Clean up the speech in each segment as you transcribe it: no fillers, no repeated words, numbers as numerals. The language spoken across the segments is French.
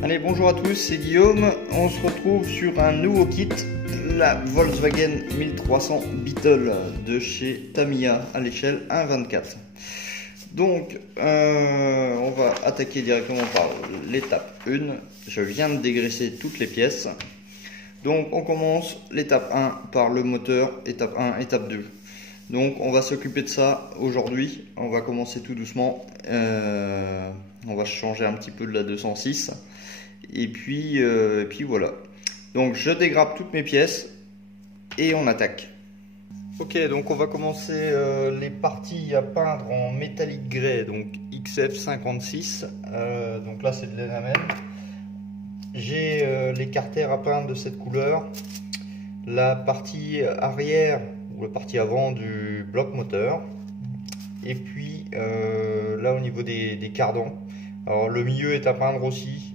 Allez, bonjour à tous, c'est Guillaume. On se retrouve sur un nouveau kit, la Volkswagen 1300 Beetle de chez Tamiya à l'échelle 1/24. Donc, on va attaquer directement par l'étape 1. Je viens de dégraisser toutes les pièces. Donc, on commence l'étape 1 par le moteur, étape 1, étape 2. Donc, on va s'occuper de ça aujourd'hui. On va commencer tout doucement. On va changer un petit peu de la 206. Et puis voilà. Donc, je dégrappe toutes mes pièces et on attaque. Ok, donc on va commencer les parties à peindre en métallique grès, donc XF56. Donc là, c'est de l'enamel. J'ai les carters à peindre de cette couleur. La partie arrière ou la partie avant du bloc moteur. Et puis là, au niveau des cardans. Alors le milieu est à peindre aussi.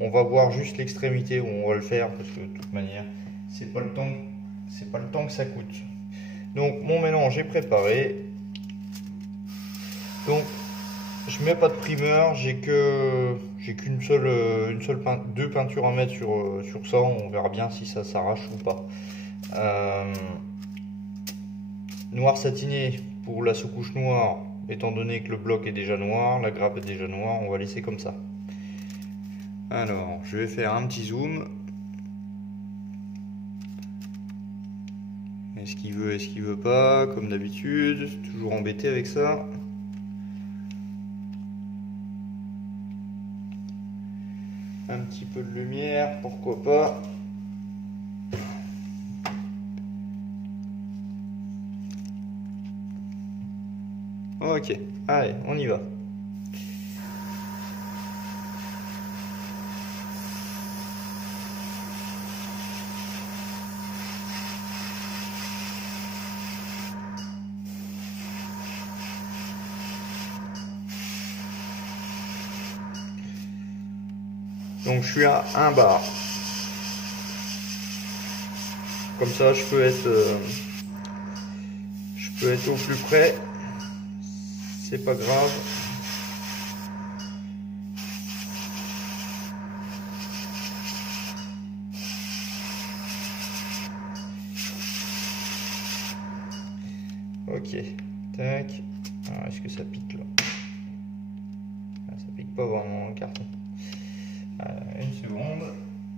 On va voir juste l'extrémité où on va le faire parce que de toute manière, c'est pas le temps que ça coûte. Donc mon mélange est préparé. Donc je mets pas de primeur, j'ai qu'une deux peintures à mettre sur ça. On verra bien si ça s'arrache ou pas. Noir satiné pour la sous-couche noire, étant donné que le bloc est déjà noir, la grappe est déjà noire, on va laisser comme ça. Alors je vais faire un petit zoom. Est-ce qu'il veut pas, comme d'habitude, toujours embêté avec ça. Un petit peu de lumière, pourquoi pas. Ok, allez, on y va. Donc je suis à 1 bar. Comme ça je peux être au plus près. C'est pas grave. Ok. Tac. Est-ce que ça pique là? Ça pique pas vraiment le carton. Une seconde,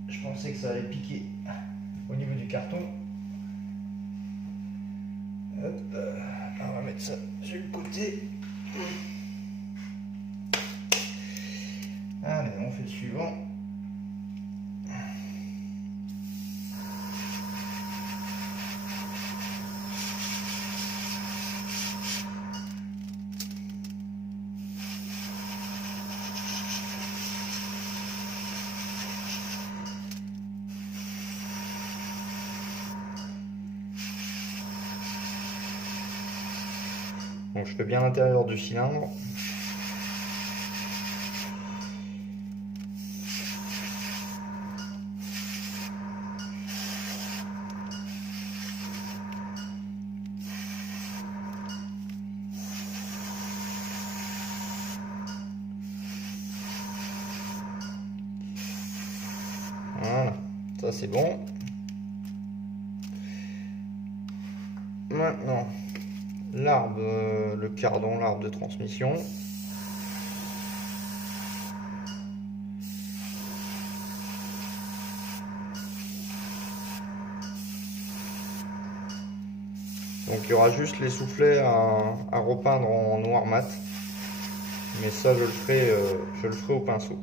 je pensais que ça allait piquer au niveau du carton. Hop, on va mettre ça sur le côté. Allez, on fait le suivant. Donc je fais bien l'intérieur du cylindre. Voilà, ça c'est bon. Maintenant, le cardan, l'arbre de transmission. Donc il y aura juste les soufflets à repeindre en noir mat. Mais ça je le ferai au pinceau.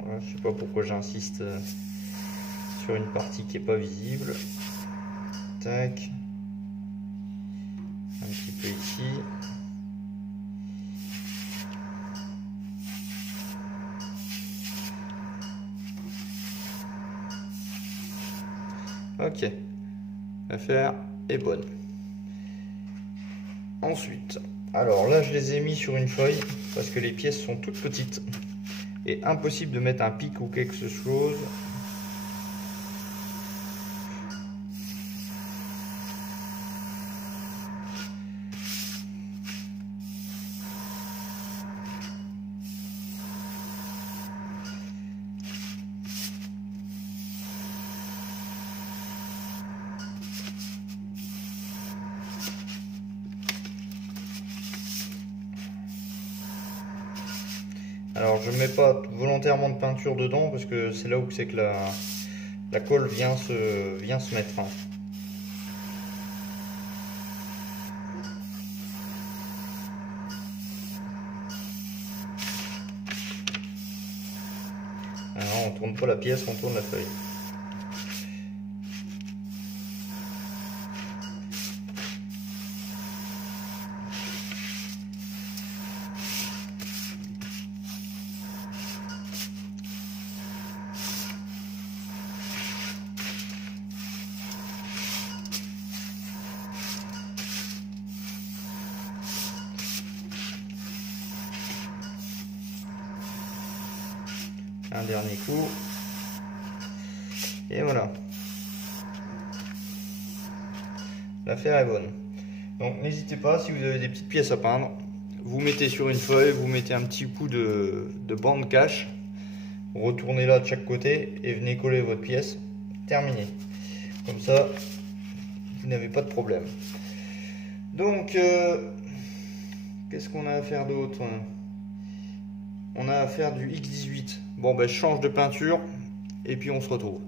Voilà, je sais pas pourquoi j'insiste sur une partie qui est pas visible. Tac. Un petit peu ici. Ok, l'affaire est bonne. Ensuite, alors là je les ai mis sur une feuille parce que les pièces sont toutes petites et impossible de mettre un pic ou quelque chose. Alors je mets pas volontairement de peinture dedans parce que c'est là où c'est que la colle vient se mettre. Alors on tourne pas la pièce, on tourne la feuille. Un dernier coup. Et voilà. L'affaire est bonne. Donc n'hésitez pas, si vous avez des petites pièces à peindre, vous mettez sur une feuille, vous mettez un petit coup de bande cache, retournez là de chaque côté et venez coller votre pièce. Terminé. Comme ça, vous n'avez pas de problème. Donc, qu'est-ce qu'on a à faire d'autre? On a à faire du X18. Bon, ben, je change de peinture et puis on se retrouve.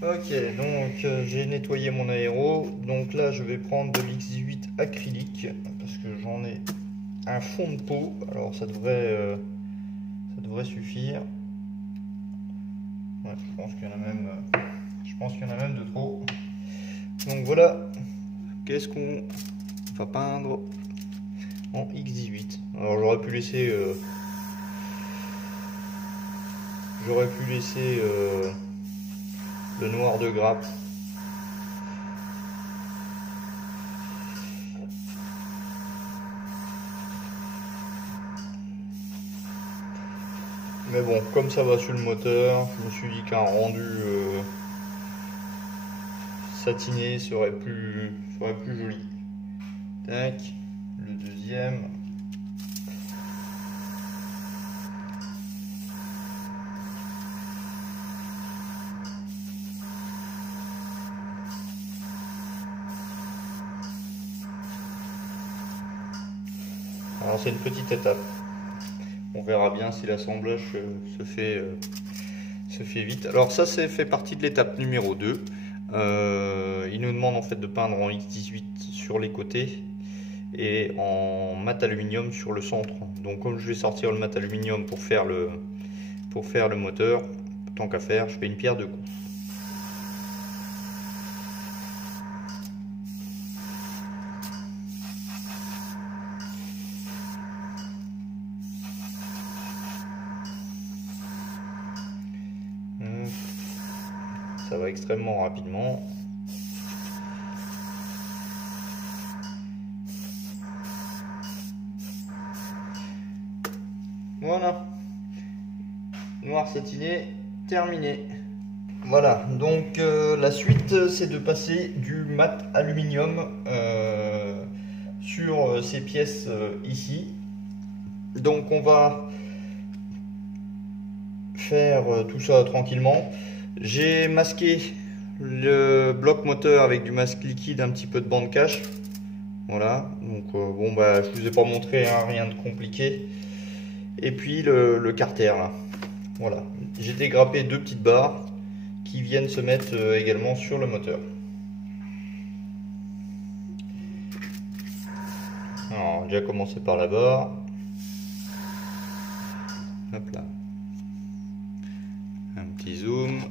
Ok, donc j'ai nettoyé mon aéro. Donc là, je vais prendre de l'X18 acrylique parce que j'en ai un fond de pot. Alors ça devrait suffire. Ouais, je pense qu'il y en a même de trop. Donc voilà, qu'est-ce qu'on va peindre en X18. Alors j'aurais pu laisser le noir de grappe. Mais bon, comme ça va sur le moteur, je me suis dit qu'un rendu satiné serait plus joli. Tac, le deuxième. Alors c'est une petite étape. On verra bien si l'assemblage se fait vite. Alors ça, c'est fait partie de l'étape numéro 2. Il nous demande en fait de peindre en X18 sur les côtés et en mat aluminium sur le centre. Donc comme je vais sortir le mat aluminium pour faire le moteur, tant qu'à faire, je fais une pierre deux coups. Ça va extrêmement rapidement. Voilà. Noir satiné, terminé. Voilà, donc la suite, c'est de passer du mat aluminium sur ces pièces ici. Donc on va faire tout ça tranquillement. J'ai masqué le bloc moteur avec du masque liquide, un petit peu de bande cache. Voilà, donc bon bah je vous ai pas montré, hein, rien de compliqué. Et puis le carter là. Voilà, j'ai dégrappé deux petites barres qui viennent se mettre également sur le moteur. Alors, on va déjà commencer par la barre. Hop là. Un petit zoom.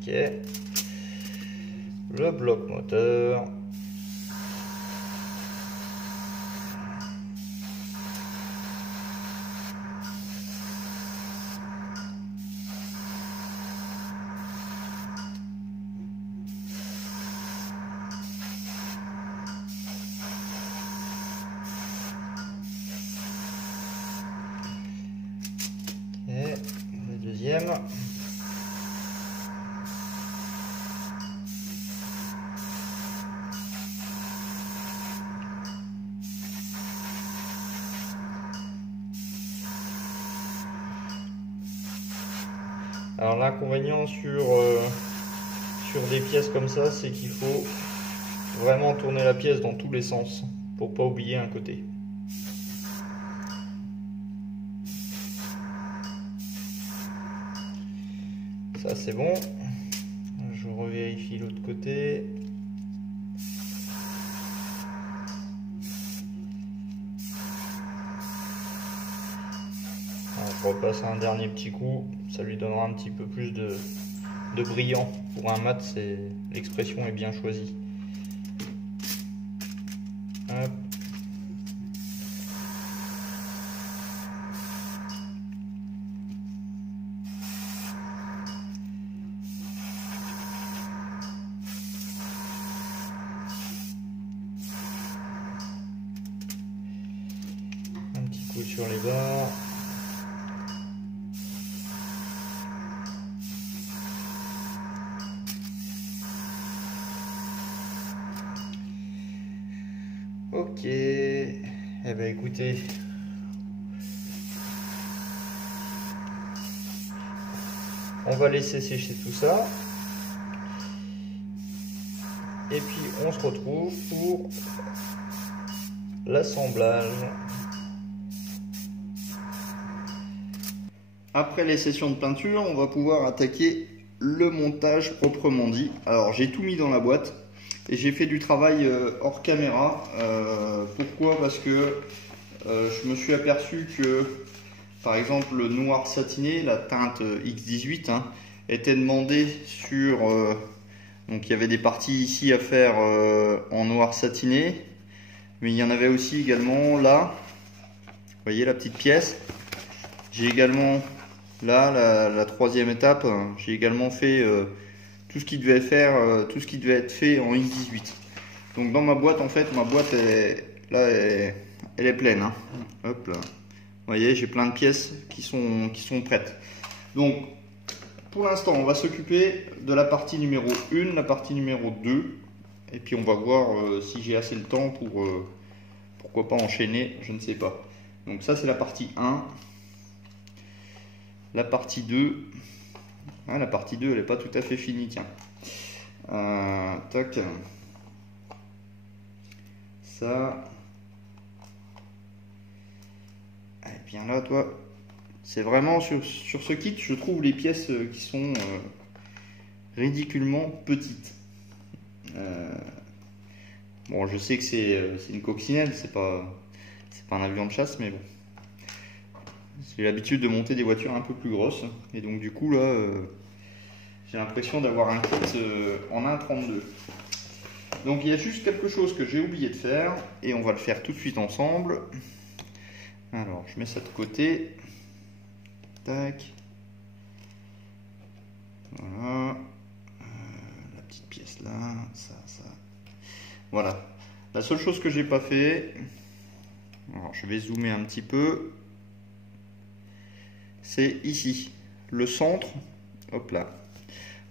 Ok. Le bloc moteur. Et le deuxième. Alors l'inconvénient sur des pièces comme ça, c'est qu'il faut vraiment tourner la pièce dans tous les sens pour pas oublier un côté. Ça c'est bon. Je revérifie l'autre côté. Je repasse un dernier petit coup, ça lui donnera un petit peu plus de brillant. Pour un mat, l'expression est bien choisie. Hop. Un petit coup sur les bords. Ok, eh ben écoutez, on va laisser sécher tout ça et puis on se retrouve pour l'assemblage. Après les sessions de peinture, on va pouvoir attaquer le montage proprement dit. Alors j'ai tout mis dans la boîte. Et j'ai fait du travail hors caméra. Pourquoi? Parce que je me suis aperçu que, par exemple, le noir satiné, la teinte X18, hein, était demandé sur... donc il y avait des parties ici à faire en noir satiné. Mais il y en avait aussi également là. Vous voyez la petite pièce. J'ai également là, la troisième étape, j'ai également fait... tout ce qui devait être fait en X18. Donc dans ma boîte, en fait, ma boîte elle est pleine. Hein. Hop là. Vous voyez, j'ai plein de pièces qui sont prêtes. Donc pour l'instant, on va s'occuper de la partie numéro 1, la partie numéro 2. Et puis on va voir si j'ai assez de temps pour pourquoi pas enchaîner, je ne sais pas. Donc ça c'est la partie 1. La partie 2. Ah, la partie 2 elle n'est pas tout à fait finie, tiens. Tac. Ça. Et bien là, toi, c'est vraiment sur ce kit, je trouve les pièces qui sont ridiculement petites. Bon, je sais que c'est une coccinelle, c'est pas un avion de chasse, mais bon. J'ai l'habitude de monter des voitures un peu plus grosses. Et donc du coup là, j'ai l'impression d'avoir un kit en 1,32. Donc il y a juste quelque chose que j'ai oublié de faire. Et on va le faire tout de suite ensemble. Alors je mets ça de côté. Tac. Voilà. La petite pièce là. Ça. Voilà. La seule chose que j'ai pas fait. Alors je vais zoomer un petit peu. C'est ici, le centre, hop là,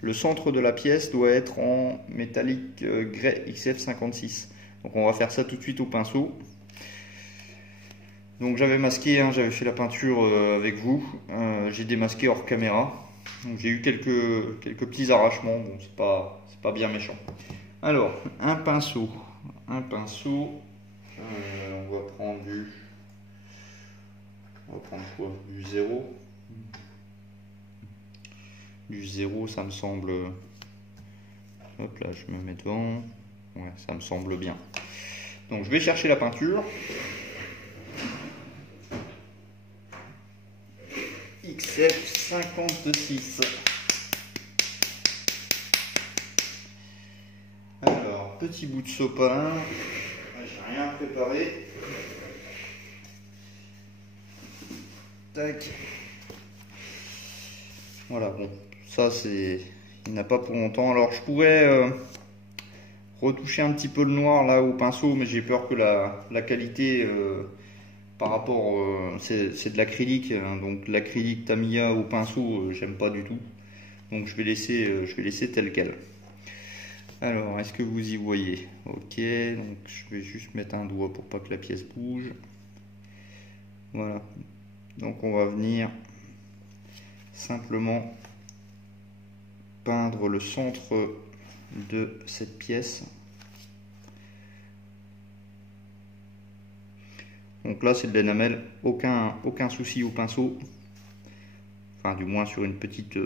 le centre de la pièce doit être en métallique grès XF56. Donc on va faire ça tout de suite au pinceau. Donc j'avais masqué, hein, j'avais fait la peinture avec vous, j'ai démasqué hors caméra. Donc j'ai eu quelques petits arrachements, bon c'est pas bien méchant. Alors un pinceau, on va prendre quoi? Du 0. Du 0, ça me semble... Hop là, je me mets devant. Ouais, ça me semble bien. Donc je vais chercher la peinture. XF56. Alors, petit bout de sopalin. J'ai rien préparé. Tac. Voilà, bon, ça c'est... Il n'a pas pour longtemps. Alors je pourrais retoucher un petit peu le noir là au pinceau, mais j'ai peur que la qualité par rapport... c'est de l'acrylique, hein, donc l'acrylique Tamiya au pinceau, j'aime pas du tout. Donc je vais laisser tel quel. Alors, est-ce que vous y voyez? Ok, donc je vais juste mettre un doigt pour pas que la pièce bouge. Voilà. Donc on va venir simplement peindre le centre de cette pièce. Donc là c'est de l'énamel, aucun souci au pinceau, enfin du moins sur une petite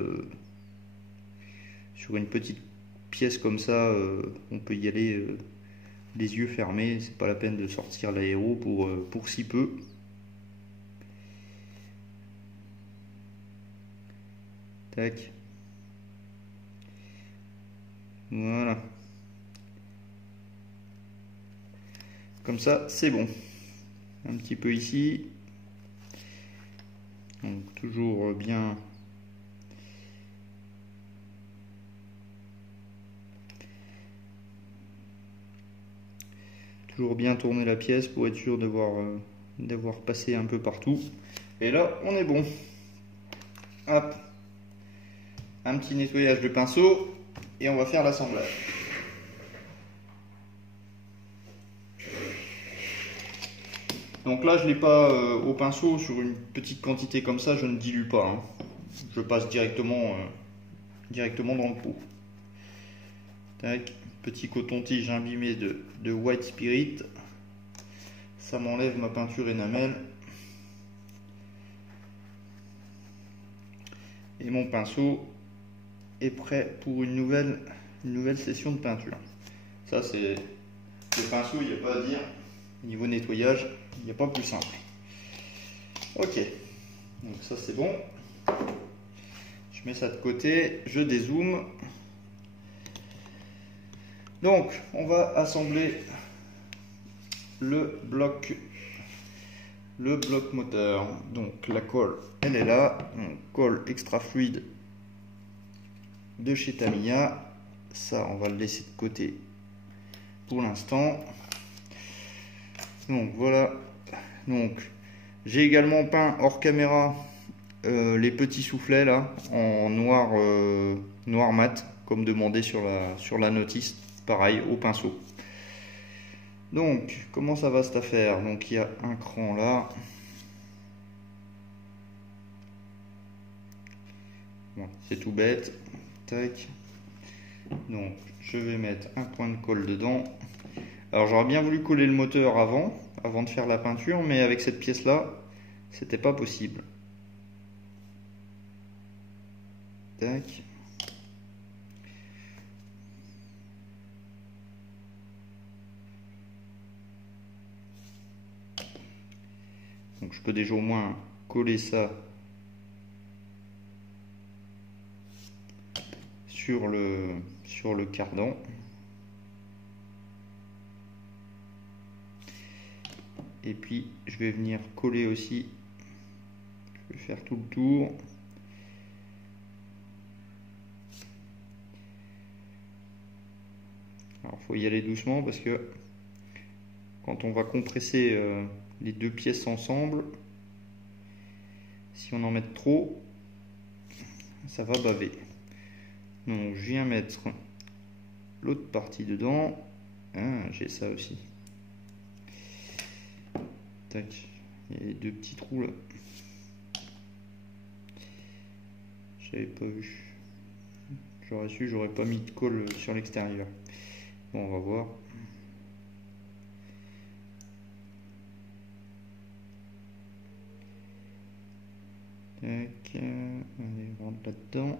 pièce comme ça, on peut y aller les yeux fermés, c'est pas la peine de sortir l'aéro pour si peu. Tac. Voilà. Comme ça, c'est bon. Un petit peu ici. Donc toujours bien. Toujours bien tourner la pièce pour être sûr d'avoir passé un peu partout. Et là, on est bon. Hop. Un petit nettoyage de pinceau et on va faire l'assemblage. Donc là, je ne l'ai pas au pinceau sur une petite quantité comme ça, je ne dilue pas. Hein. Je passe directement dans le pot. Tac. Petit coton-tige imbibé de White Spirit. Ça m'enlève ma peinture énamel. Et mon pinceau est prêt pour une nouvelle session de peinture. Ça c'est le pinceau, il n'y a pas à dire. Niveau nettoyage, il n'y a pas plus simple. Ok, donc ça c'est bon. Je mets ça de côté, je dézoome. Donc on va assembler le bloc moteur. Donc la colle, elle est là. Donc, colle extra fluide de chez Tamiya. Ça, on va le laisser de côté pour l'instant. Donc voilà. Donc j'ai également peint hors caméra les petits soufflets là en noir mat, comme demandé sur la notice. Pareil au pinceau. Donc comment ça va cette affaire? Donc il y a un cran là. Bon, c'est tout bête. Tac. Donc je vais mettre un point de colle dedans. Alors j'aurais bien voulu coller le moteur avant de faire la peinture, mais avec cette pièce là c'était pas possible. Tac. Donc je peux déjà au moins coller ça sur le cardan. Et puis je vais venir coller aussi, je vais faire tout le tour. Alors il faut y aller doucement parce que quand on va compresser les deux pièces ensemble, si on en met trop, ça va baver. Donc je viens mettre l'autre partie dedans. Ah, j'ai ça aussi. Tac. Il y a les deux petits trous là. J'avais pas vu. J'aurais su, j'aurais pas mis de colle sur l'extérieur. Bon, on va voir. Tac. Allez, on rentre là-dedans.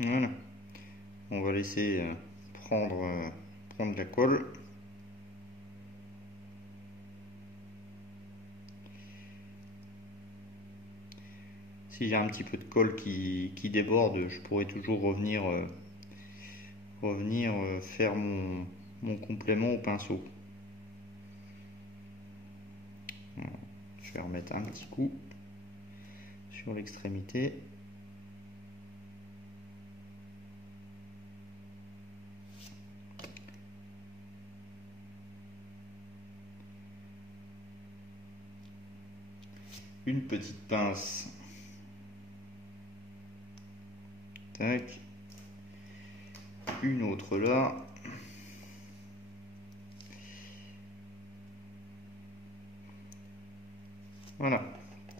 Voilà. On va laisser prendre la colle. Si j'ai un petit peu de colle qui déborde, je pourrais toujours revenir faire mon complément au pinceau. Voilà. Je vais remettre un petit coup sur l'extrémité. Une petite pince. Tac. Une autre là.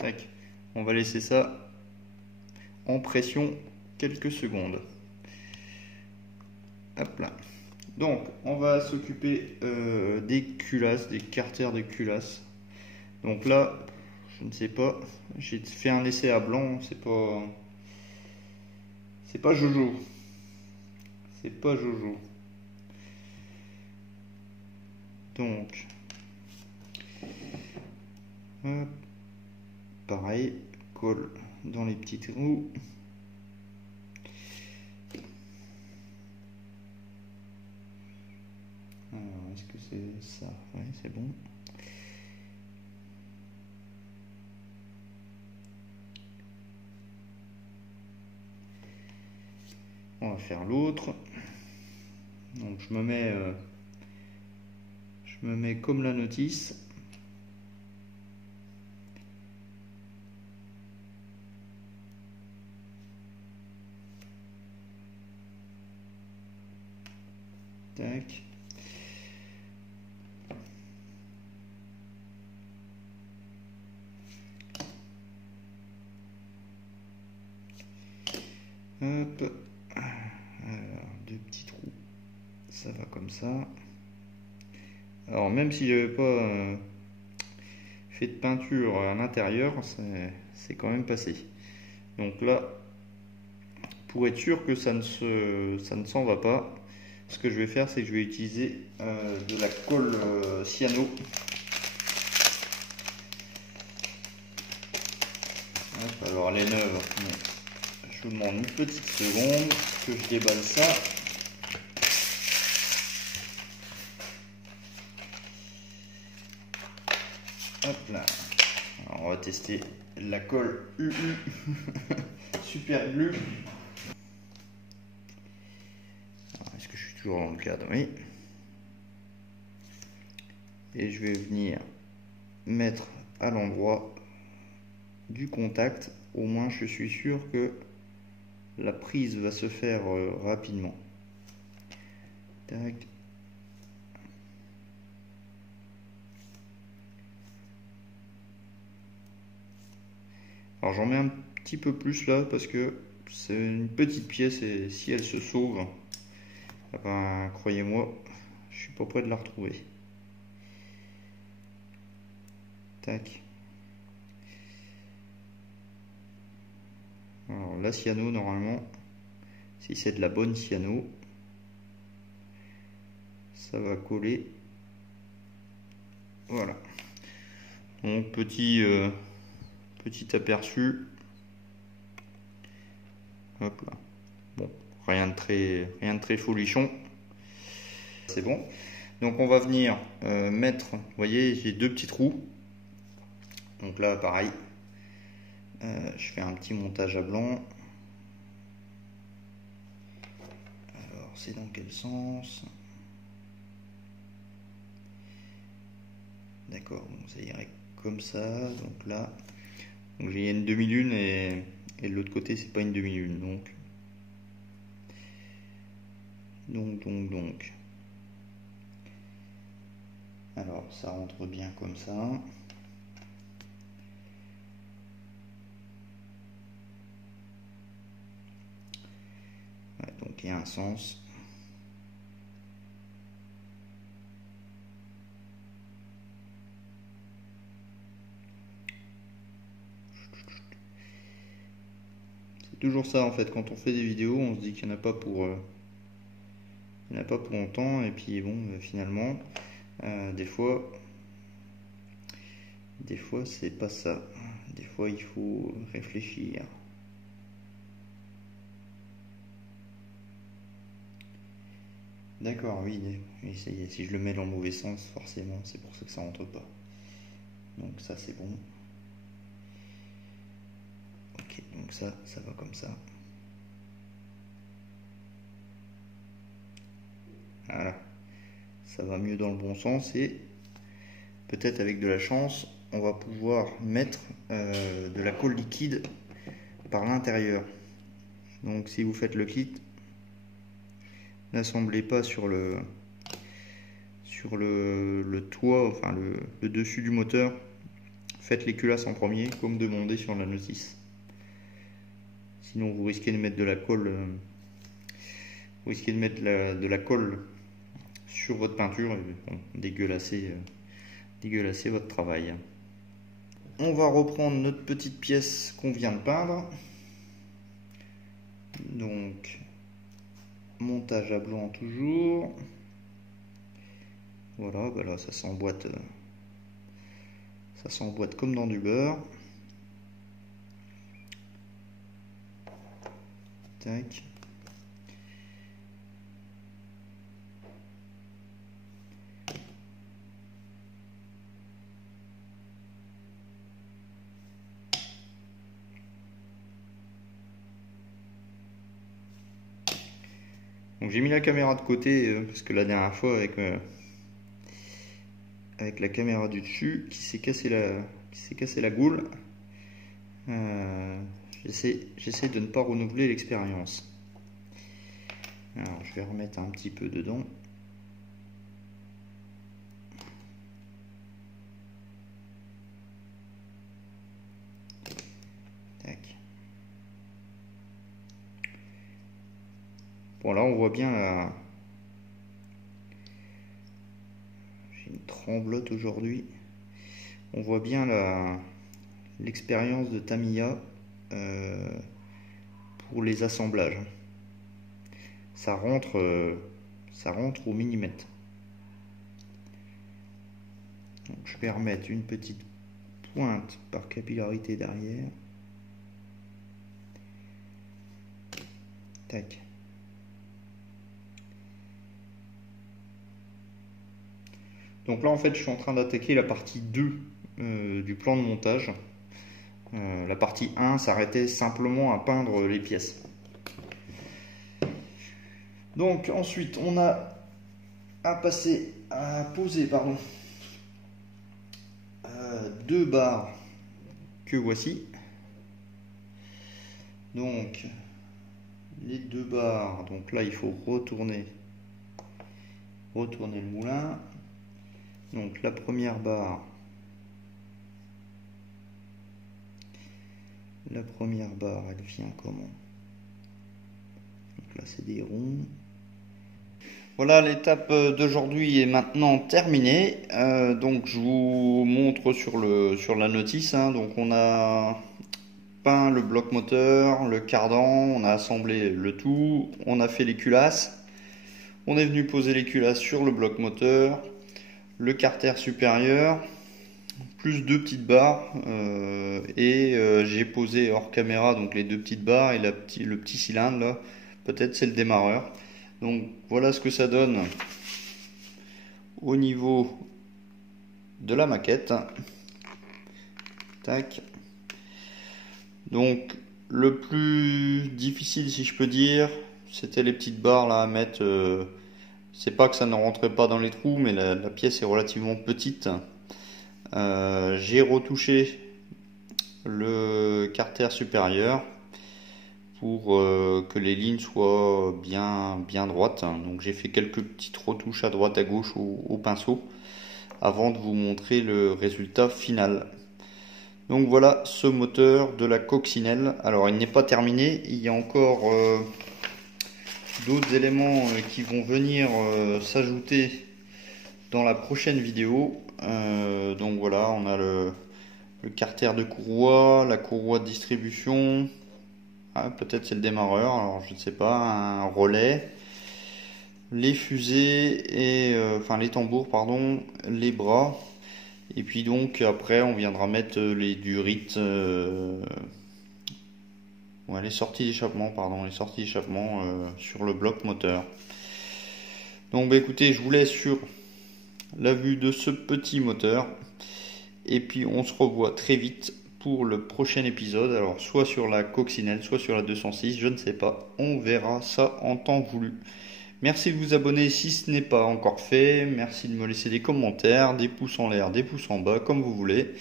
Tac. On va laisser ça en pression quelques secondes. Hop là. Donc on va s'occuper des culasses, des carters de culasses. Donc là, je ne sais pas, j'ai fait un essai à blanc, c'est pas Jojo. C'est pas Jojo. Donc, hop, pareil, colle dans les petits trous. Alors, est-ce que c'est ça? Oui, c'est bon. On va faire l'autre. Donc je me mets comme la notice. Tac. Hop. Alors, deux petits trous. Ça va comme ça. Alors même si j'avais pas fait de peinture à l'intérieur, c'est quand même passé. Donc là, pour être sûr que ça ne s'en va pas, ce que je vais faire, c'est que je vais utiliser de la colle cyano. Hop, alors elle est neuve. Je vous demande une petite seconde que je déballe ça. Hop là. Alors on va tester la colle UU Super Glue. Est-ce que je suis toujours dans le cadre? Oui. Et je vais venir mettre à l'endroit du contact. Au moins je suis sûr que la prise va se faire rapidement. Tac. Alors j'en mets un petit peu plus là parce que c'est une petite pièce et si elle se sauve, ben, croyez-moi, je suis pas prêt de la retrouver. Tac. Alors la cyano, normalement, si c'est de la bonne cyano, ça va coller. Voilà. Donc petit aperçu. Hop là. Bon, rien de très folichon. C'est bon. Donc on va venir mettre, vous voyez, j'ai deux petits trous. Donc là, pareil. Je fais un petit montage à blanc. Alors, c'est dans quel sens? D'accord, bon, ça irait comme ça. Donc là, j'ai une demi-lune et de l'autre côté, c'est pas une demi-lune. Donc. Alors, ça rentre bien comme ça. Ouais, donc il y a un sens. C'est toujours ça en fait, quand on fait des vidéos, on se dit qu'il n'y en a pas pour longtemps, et puis bon, finalement, des fois c'est pas ça. Des fois il faut réfléchir. D'accord, oui, si je le mets dans le mauvais sens, forcément, c'est pour ça que ça rentre pas. Donc ça c'est bon. Ok, donc ça va comme ça. Voilà, ça va mieux dans le bon sens et peut-être avec de la chance, on va pouvoir mettre de la colle liquide par l'intérieur. Donc si vous faites le kit, n'assemblez pas sur le toit, enfin le dessus du moteur. faites les culasses en premier, comme demandé sur la notice. Sinon, vous risquez de mettre de la colle, de la colle sur votre peinture et bon, dégueulasser votre travail. On va reprendre notre petite pièce qu'on vient de peindre. Donc, montage à blanc toujours. Voilà, bah là ça s'emboîte comme dans du beurre. Tac. Donc j'ai mis la caméra de côté parce que la dernière fois avec la caméra du dessus qui s'est cassé la goule, j'essaie de ne pas renouveler l'expérience. Alors je vais remettre un petit peu dedans. Tac. Bon là on voit bien la... J'ai une tremblote aujourd'hui. On voit bien l'expérience de Tamiya pour les assemblages. Ça rentre au millimètre. Donc, je vais remettre une petite pointe par capillarité derrière. Tac. Donc là en fait je suis en train d'attaquer la partie 2 du plan de montage. La partie 1 s'arrêtait simplement à peindre les pièces. Donc ensuite on a à poser deux barres que voici. Donc les deux barres, donc là il faut retourner le moulin. Donc la première barre, elle vient comment? Donc là c'est des ronds. Voilà, l'étape d'aujourd'hui est maintenant terminée. Donc je vous montre sur la notice. Donc on a peint le bloc moteur, le cardan, on a assemblé le tout, on a fait les culasses. On est venu poser les culasses sur le bloc moteur, le carter supérieur, plus deux petites barres j'ai posé hors caméra donc les deux petites barres et le petit cylindre là, peut-être c'est le démarreur. Donc voilà ce que ça donne au niveau de la maquette. Tac. Donc le plus difficile, si je peux dire, c'était les petites barres là à mettre. C'est pas que ça ne rentrait pas dans les trous, mais la pièce est relativement petite. J'ai retouché le carter supérieur pour que les lignes soient bien droites. Donc j'ai fait quelques petites retouches à droite à gauche au pinceau avant de vous montrer le résultat final. Donc voilà ce moteur de la coccinelle. Alors il n'est pas terminé, il y a encore d'autres éléments qui vont venir s'ajouter dans la prochaine vidéo. Donc voilà, on a le carter de courroie, la courroie de distribution, peut-être c'est le démarreur, alors je ne sais pas, un relais, les fusées et enfin les tambours pardon, les bras. Et puis donc après on viendra mettre les durites, les sorties d'échappement sur le bloc moteur. Donc écoutez, je vous laisse sur la vue de ce petit moteur et puis on se revoit très vite pour le prochain épisode. Alors soit sur la coccinelle, soit sur la 206, je ne sais pas, on verra ça en temps voulu. Merci de vous abonner si ce n'est pas encore fait. Merci de me laisser des commentaires, des pouces en l'air, des pouces en bas, comme vous voulez.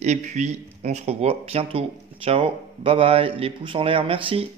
Et puis, on se revoit bientôt. Ciao, bye bye, les pouces en l'air, merci.